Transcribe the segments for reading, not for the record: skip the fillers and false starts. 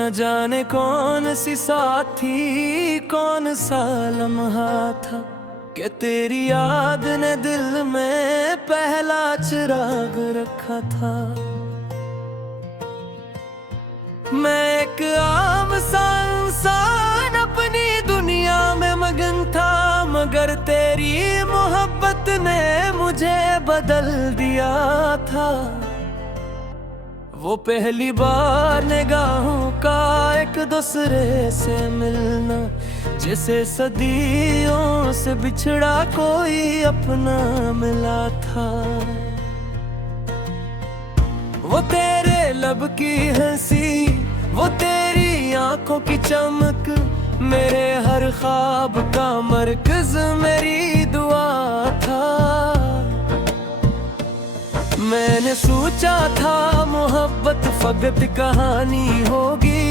न जाने कौन सी साथी कौन सा लम्हा था कि तेरी याद ने दिल में पहला चिराग रखा था। मैं एक आम सा इंसान अपनी दुनिया में मगन था, मगर तेरी मोहब्बत ने मुझे बदल दिया था। वो पहली बार निगाहों का एक दूसरे से मिलना, जैसे सदियों से बिछड़ा कोई अपना मिला था। वो तेरे लब की हंसी, वो तेरी आंखों की चमक, मेरे हर ख्वाब का मरकज मेरी दुआ था। मैंने सोचा था मोहब्बत फकत कहानी होगी,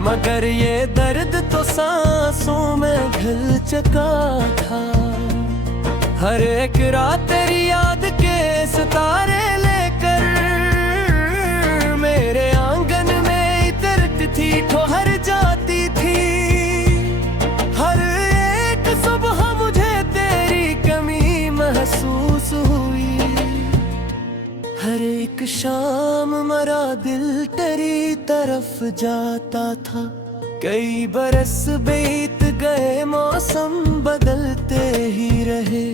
मगर ये दर्द तो सांसों में घुल चुका था। हर एक रात तेरी याद के सितारे लेकर मेरे आंगन में इतरती थी, ठोहर जाती थी। हर एक सुबह मुझे तेरी कमी महसूस हुई। हर एक शाम मरा दिल तेरी तरफ जाता था। कई बरस बीत गए, मौसम बदलते ही रहे,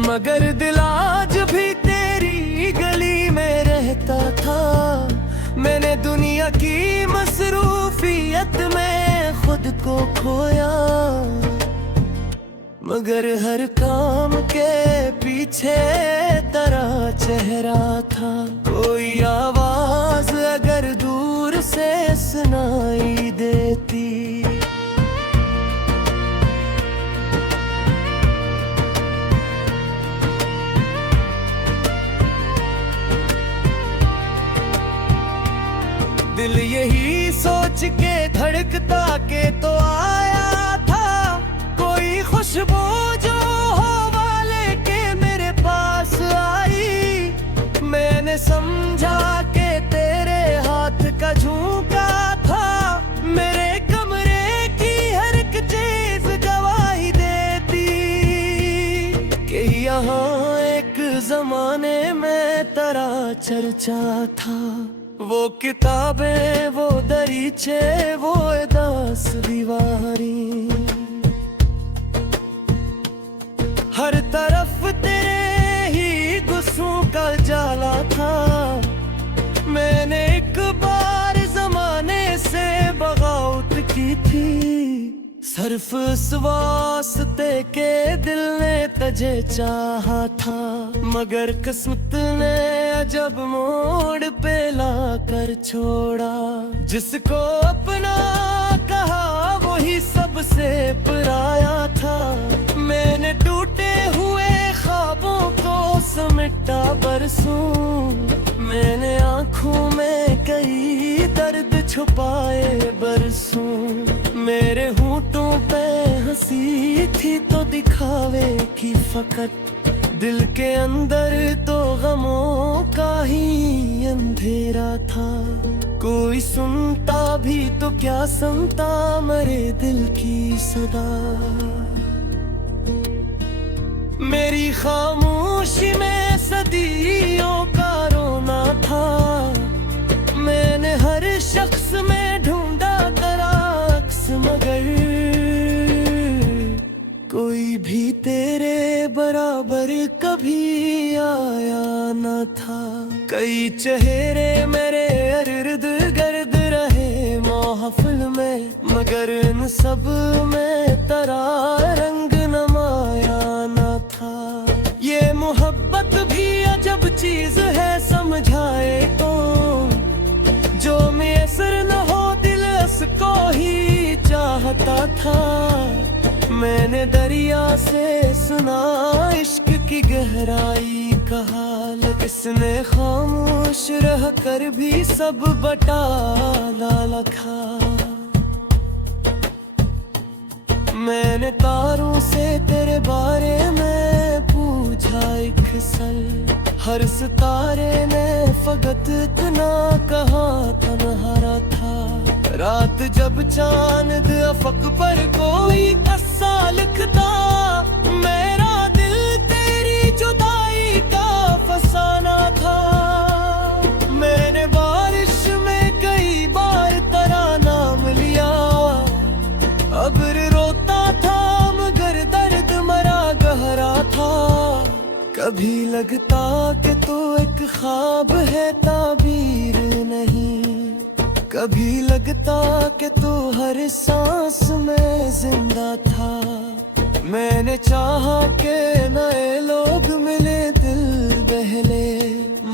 मगर दिल आज भी तेरी गली में रहता था। मैंने दुनिया की मसरूफियत में खुद को खोया, मगर हर काम के पीछे तेरा चेहरा था। कोई आवाज अगर दूर से सुनाई देती, दिल यही सोच के धड़कता के तो आया था। कोई खुशबू जो हवा लेके मेरे पास आई, मैंने समझा कि तेरे हाथ का झोंका था। मेरे कमरे की हर एक चीज गवाही देती कि यहाँ एक जमाने में तेरा चर्चा था। वो किताबें, वो दरीचे, वो 10 दीवारी, हर तरफ तेरे ही गुस्सों का जाला था। मैंने एक बार जमाने से बगावत की थी, सिर्फ इस वास्ते के दिल ने तुझे चाहा था। मगर किस्मत ने अजब मोड़ पे ला कर छोड़ा। जिसको अपना कहा वही सबसे पराया था। मैंने टूटे हुए ख्वाबों को समेटा बरसों, मैंने आंखों में कई दर्द छुपाए बरसों। मेरे होंठों पे हंसी थी तो दिखावे की फकत, दिल के अंदर तो गमों का ही अंधेरा था। कोई सुनता भी तो क्या सुनता मेरे दिल की सदा। मेरी खामोशी में सदियों का रोना था। मैंने हर शख्स में ढूंढा तेरा अक्स, मगर कोई भी तेरे बराबर कभी आया न था। कई चेहरे मेरे इर्द गिर्द रहे महफिल में, मगर इन सब में तेरा रंग नमाया न था। ये मोहब्बत भी अजब चीज है, समझाए तो जो मैसर न हो दिल उसको ही चाहता था। मैंने दरिया से सुना इश्क की गहराई का हाल, इसने खामोश रह कर भी सब बता रखा। मैंने तारों से तेरे बारे में पूछा एक सल, हर सितारे ने फकत इतना कहा तन्हा था। रात जब चांद अफक पर कोई किस्सा लिखता, मेरा दिल तेरी जुदाई का फसाना था। मैंने बारिश में कई बार तेरा नाम लिया, अब्र रोता था मगर दर्द मरा गहरा था। कभी लगता कि तू एक ख्वाब है ताबीर नहीं, कभी लगता कि तू हर सांस में जिंदा था। मैंने चाहा कि नए लोग मिले दिल बहले,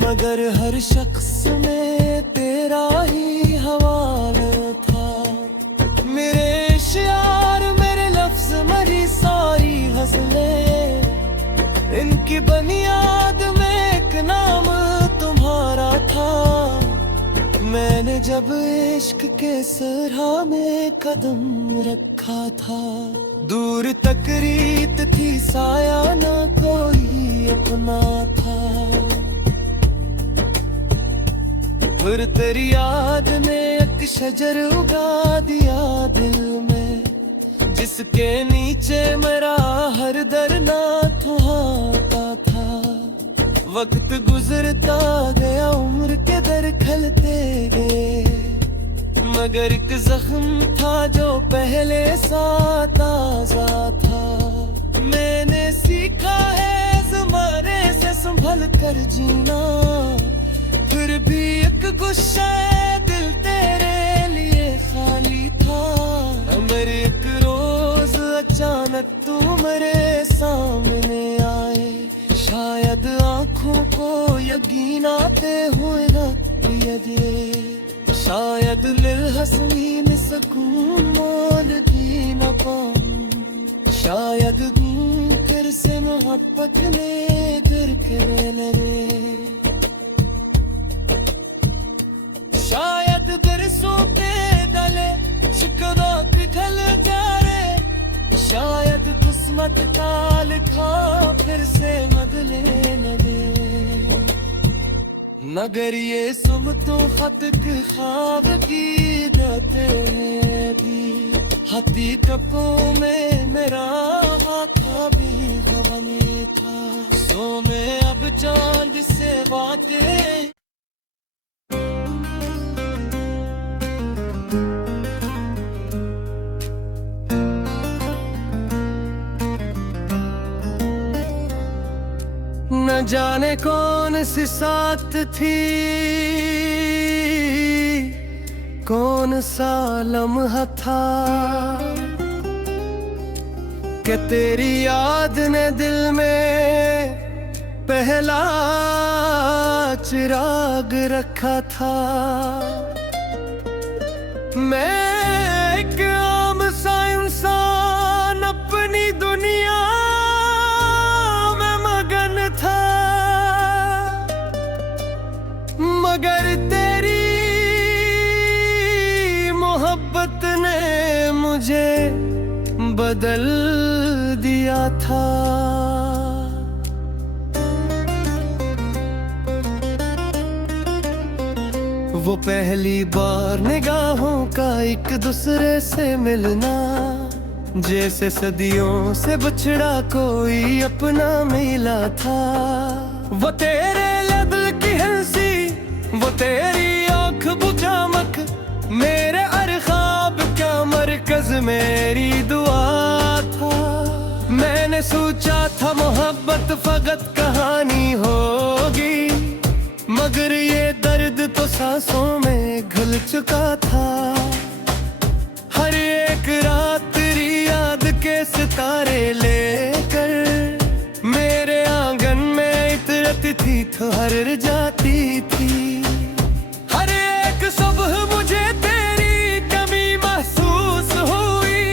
मगर हर शख्स में तेरा ही हवाला था। मेरे इश्यार मेरे लफ्ज मरी सारी गज़लें, इनकी बुनियाद में एक नाम तुम्हारा था। मैंने जब इश्क के सहरा में कदम रखा था, दूर तकरीत थी साया ना कोई अपना था। फिर तेरी याद ने एक शजर उगा दिया दिल में, जिसके नीचे मेरा हर दर्द थमाता था। वक्त गुजरता गया उम्र के दर खलते गए, मगर एक जख्म था जो पहले सा ताजा था। मैंने सीखा है ज़माने से संभल कर जीना, फिर भी एक गुस्सा दिल तेरे लिए खाली था। मेरे एक रोज अचानक तू मेरे सामने आए, शायद आँखों को यकीन आते हुए न ये, शायद लिल हसीन सकून मोल दी न पाऊं, शायद फिर से मोहब्बत ने गिर के लगे, शायद बरसों के डले शिकवा पिघल जाए, शायद किस्मत का लिखा फिर से बदले लगे। मगर ये सुन तो खत के ख्वाब की जाते दी, हकीकतों में मेरा आका भी गमी था। सो मैं अब चांद से बातें न जाने कौन सी साथ थी, कौन सा लम्हा था, कि तेरी याद ने दिल में पहला चिराग रखा था। मैं एक आम सा इंसान अपनी दुनिया मगर तेरी मोहब्बत ने मुझे बदल दिया था। वो पहली बार निगाहों का एक दूसरे से मिलना, जैसे सदियों से बिछड़ा कोई अपना मिला था। वो तेरे लदल की हंसी, वो तेरी आँख बुझामक, मेरे हर ख्वाब का मरकज मेरी दुआ था। मैंने सोचा था मोहब्बत फकत कहानी होगी, मगर ये दर्द तो सांसों में घुल चुका था। हर एक रात तेरी याद के सितारे लेकर मेरे आंगन में इतरती थी तो हर जाती थी। हर एक सुबह मुझे तेरी कमी महसूस हुई,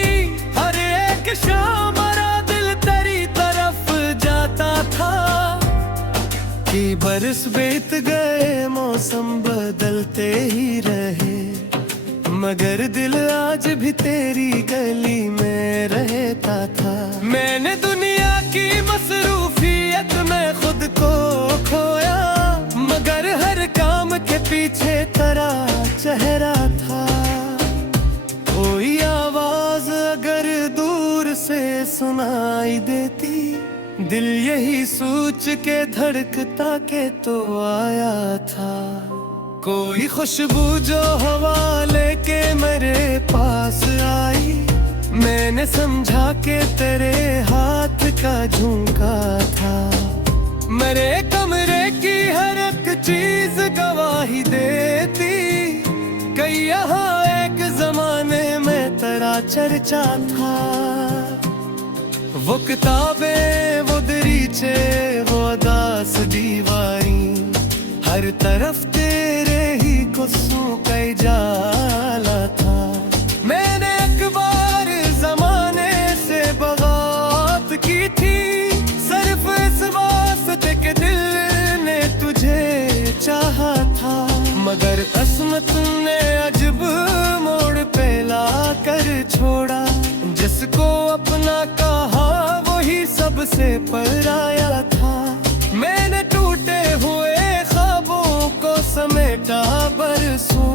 हर एक शाम मेरा दिल तेरी तरफ जाता था। कि बरस बीत गए मौसम बदलते ही रहे, मगर दिल आज भी तेरी गली में रहता था। मैंने दुनिया की मसरूफियत में खुद को को खोया, मगर हर काम के पीछे तेरा चेहरा था। कोई आवाज अगर दूर से सुनाई देती, दिल यही सोच के धड़कता के तो आया था। कोई खुशबू जो हवा लेके मेरे पास आई, मैंने समझा के तेरे हाथ का झुमका था। मेरे कमरे की हर एक चीज गवाही देती, कई यहाँ एक जमाने में तेरा चर्चा था। वो किताबें, वो दरीचे, वो उदास दीवारी, हर तरफ तेरे ही कुस्सों का जाला था। मैंने एक बार जमाने से बगावत की थी, सिर्फ इस वास्ते के दिल ने तुझे चाहा था। मगर किस्मत ने अजब मोड़ पे ला कर छोड़ा, जिसको अपना कहा वही सबसे पराया था। मैंने टूटे हुए ख्वाबों को समेटा बरसों,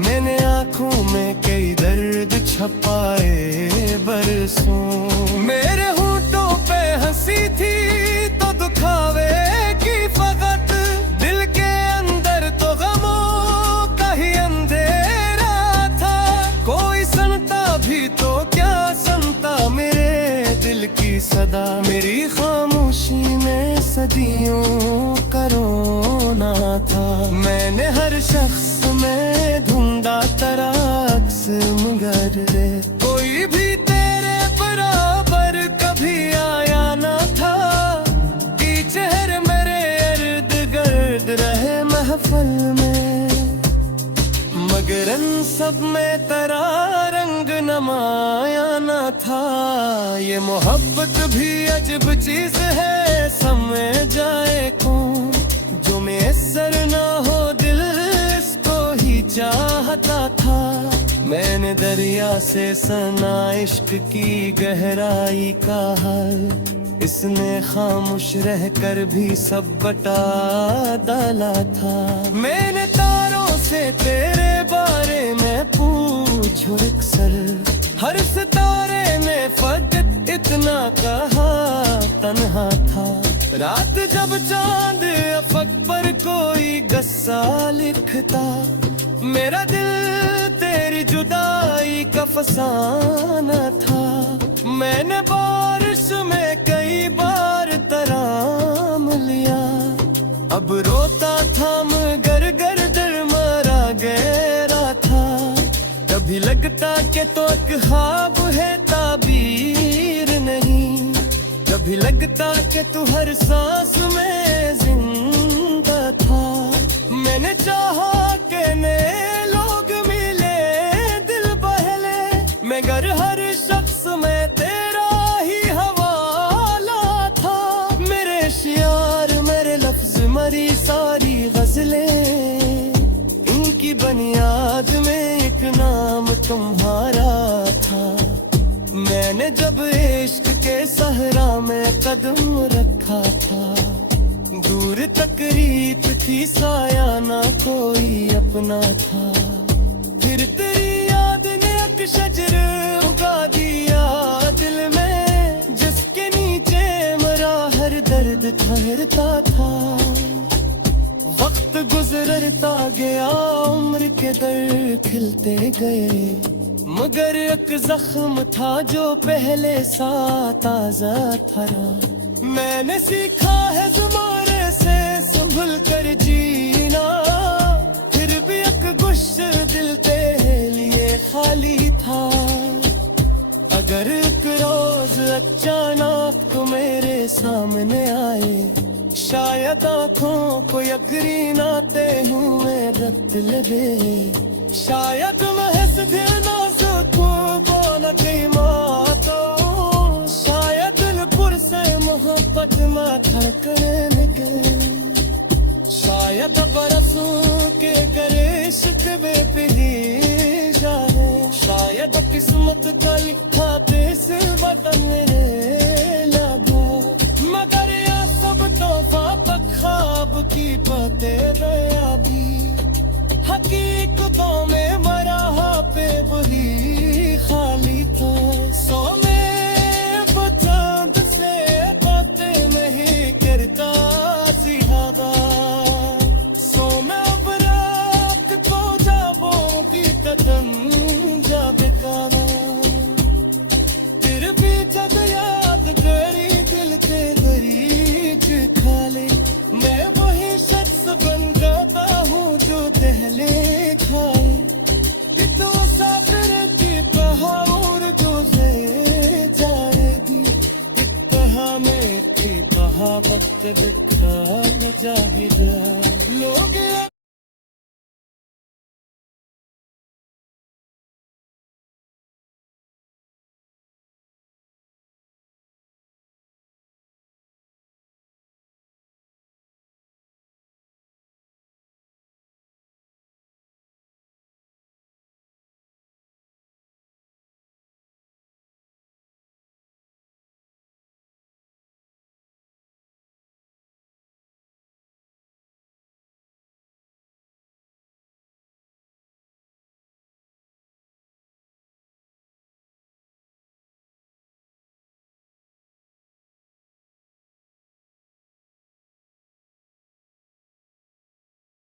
मैंने आंखों में कई दर्द छपाए बरसों। मेरे होंठों पे हंसी थी तो दुखावे की फकत, दिल के अंदर तो गमों का ही अंधेरा था। कोई सुनता भी तो क्या सुनता मेरे दिल की सदा, मेरी खामोशी में सदियों का रोना था। मैंने हर शख्स में ढूंढा तेरा अक्स, मगर कोई भी तेरे बराबर कभी आया ना था। कि चेहरे मेरे इर्द गिर्द रहे महफिल में, मगर इन सब में तेरा रंग नमाया न था। ये मोहब्बत भी अजब चीज है, समझ जाए कौन, जो मैसर ना हो दिल इसको ही चाहता था। मैंने दरिया से सना इश्क की गहराई का हाल, इसने खामोश रह कर भी सब बता डाला था। मैंने तारों से तेरे बारे में पूछो अक्सर, हर सितारे ने फकत इतना कहा तन्हा था। रात जब चांद अफक पर कोई गस्सा लिखता, मेरा दिल तेरी जुदाई का फसाना था। मैंने बारिश में कई बार तराम लिया, अब रोता था मगर गर्दन मरा गहरा था। कभी लगता कि तो एक ख्वाब है ताबीर नहीं, कभी लगता कि तू हर सांस में जिंदा था। मैंने चाहा कि नए लोग मिले दिल बहले, मगर हर शख्स में तेरा ही हवाला था। मेरे शियार, मेरे लफ्ज, मरी सारी गजलें, इनकी बुनियाद में एक नाम तुम्हारा था। मैंने जब इश्क के सहरा में कदम रखा था, दूर तकरीब थी साया ना कोई अपना था। फिर तेरी याद ने एक शजर उगा दिया दिल में, जिसके नीचे मरा हर दर्द ठहरता था। वक्त गुजरता गया, उम्र के दर खिलते गए, मगर एक जख्म था जो पहले सा ताजा था। मैंने सीखा है ज़माने से संभल कर जीना, फिर भी एक गुस्से दिल तेरे लिए खाली था। अगर एक रोज अचानक तो मेरे सामने आए, शायद आँखों को यकीन आते हुए रख ले। शायद महस देना गई मातो, शायद दिलपुर से मोहब्बत माथा करने के, शायद बरसों के करे शिकवे पिघली जाए। शायद किस्मत का लिखा इस वतन मेरे लागू, मगर यह सब तोहफा बेदयाबी हकीकतों में मरा पे वही खाली था सो में बचांद से बातें नहीं करता सिहादा सो मैं अब रात को जाबों की कदम जा बेकारा फिर भी जब याद करी दिल के गरीब खा ले मैं वही शख्स बन जाता हूँ जो पहले खाए तो सागर की पहाड़ तुझे जाएगी इतना में थी कहा वक्त बिखरा न जाएगा